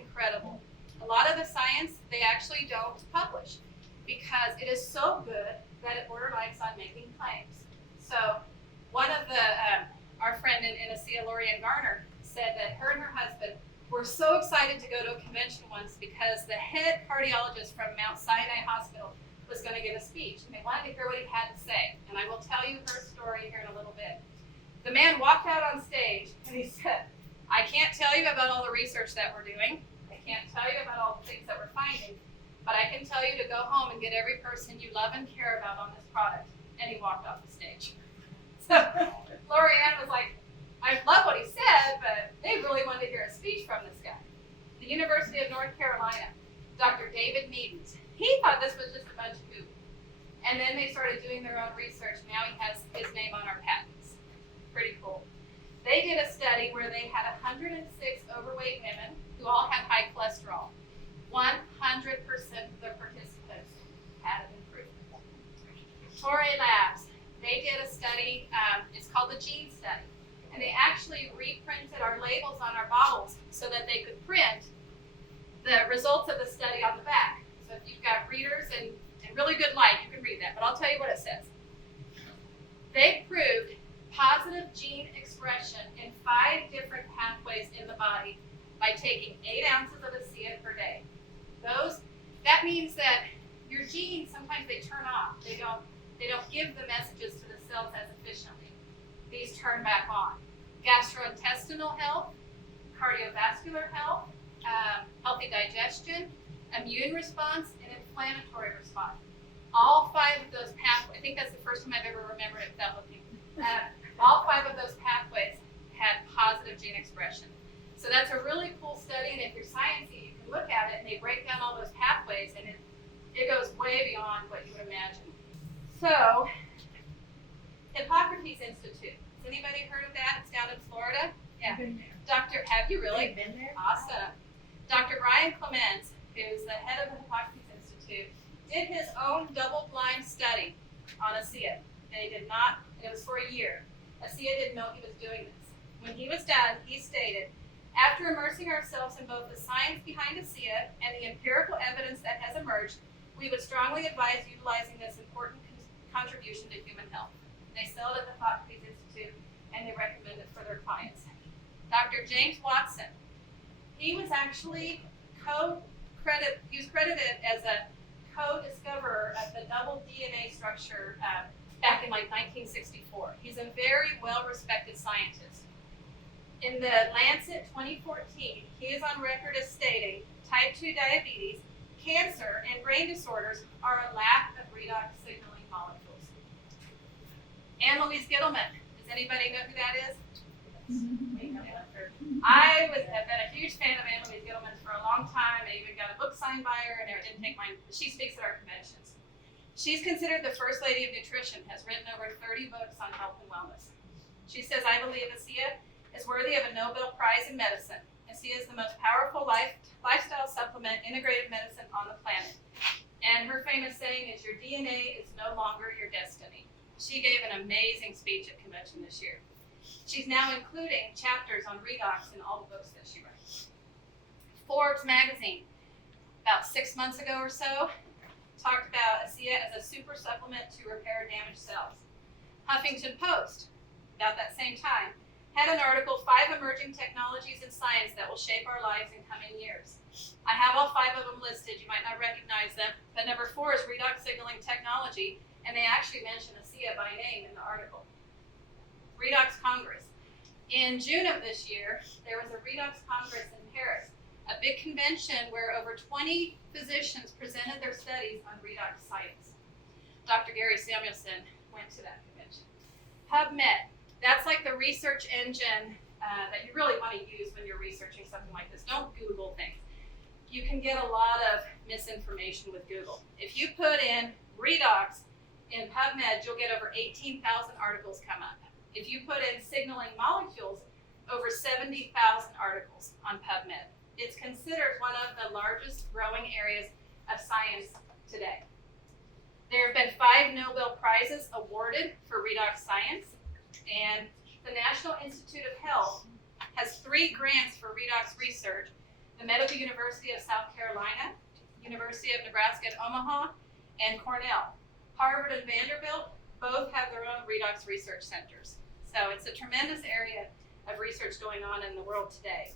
incredible. A lot of the science they actually don't publish because it is so good that it borderlines on making claims. So one of the, our friend in ASEA, Lorianne Garner, said that her and her husband were so excited to go to a convention once because the head cardiologist from Mount Sinai Hospital was going to give a speech, and they wanted to hear what he had to say. And I will tell you her story here in a little bit. The man walked out on stage, and he said, I can't tell you about all the research that we're doing. I can't tell you about all the things that we're finding, but I can tell you to go home and get every person you love and care about on this product. And he walked off the stage. So Lorianne was like, I love what he said, but they really wanted to hear a speech from this guy. The University of North Carolina, Dr. David Meadens, he thought this was just a bunch of hoop. And then they started doing their own research. Now he has his name on our patents. Pretty cool. They did a study where they had 106 overweight women who all had high cholesterol. 100% of the participants had an improvement. Torrey Labs, they did a study, it's called the Gene Study. And they actually reprinted our labels on our bottles so that they could print the results of the study on the back. So if you've got readers and really good light, you can read that. But I'll tell you what it says. They proved positive gene expression in 5 different pathways in the body by taking 8 ounces of ASEA per day. That means that your genes, sometimes they turn off. They don't give the messages to the cells as efficiently. These turn back on. Gastrointestinal health, cardiovascular health, healthy digestion, immune response, and inflammatory response. All 5 of those pathways, I think that's the first time I've ever remembered it without looking. All 5 of those pathways had positive gene expression. So that's a really cool study, and if you're sciencey, you can look at it and they break down all those pathways, and it goes way beyond what you would imagine. So, Hippocrates Institute. Has anybody heard of that? It's down in Florida. Yeah. Have you really? I've been there. Awesome. Dr. Brian Clemens, who's the head of the Hippocrates Institute, did his own double-blind study on ASEA. They did not, it was for a year. ASEA didn't know he was doing this. When he was done, he stated, after immersing ourselves in both the science behind ASEA and the empirical evidence that has emerged, we would strongly advise utilizing this important contribution to human health. They sell it at the Hippocrates Institute, and they recommend it for their clients. Dr. James Watson, he was actually credited as a co-discoverer of the double DNA structure back in like 1964. He's a very well-respected scientist. In the Lancet 2014, he is on record as stating type 2 diabetes, cancer, and brain disorders are a lack of redox signaling molecules. Anne Louise Gittleman, does anybody know who that is? I have been a huge fan of Anne Louise Gittleman for a long time. I even got a book signed by her, and I didn't take mine. She speaks at our conventions. She's considered the first lady of nutrition, has written over 30 books on health and wellness. She says, I believe ASEA is worthy of a Nobel Prize in medicine. ASEA is the most powerful lifestyle supplement integrated medicine on the planet. And her famous saying is, your DNA is no longer your destiny. She gave an amazing speech at convention this year. She's now including chapters on redox in all the books that she writes. Forbes magazine, about 6 months ago or so, talked about ASEA as a super supplement to repair damaged cells. Huffington Post, about that same time, had an article, 5 emerging technologies in science that will shape our lives in coming years. I have all 5 of them listed. You might not recognize them, but number 4 is redox signaling technology, and they actually mention ASEA by name in the article. Redox Congress. In June of this year, there was a Redox Congress in Paris, a big convention where over 20 physicians presented their studies on redox science. Dr. Gary Samuelson went to that convention. PubMed, that's like the research engine that you really want to use when you're researching something like this. Don't Google things. You can get a lot of misinformation with Google. If you put in redox in PubMed, you'll get over 18,000 articles come up. If you put in signaling molecules, over 70,000 articles on PubMed. It's considered one of the largest growing areas of science today. There have been 5 Nobel Prizes awarded for redox science, and the National Institute of Health has 3 grants for redox research. The the Medical University of South Carolina, University of Nebraska at Omaha, and Cornell. Harvard and Vanderbilt both have their own redox research centers. So it's a tremendous area of research going on in the world today.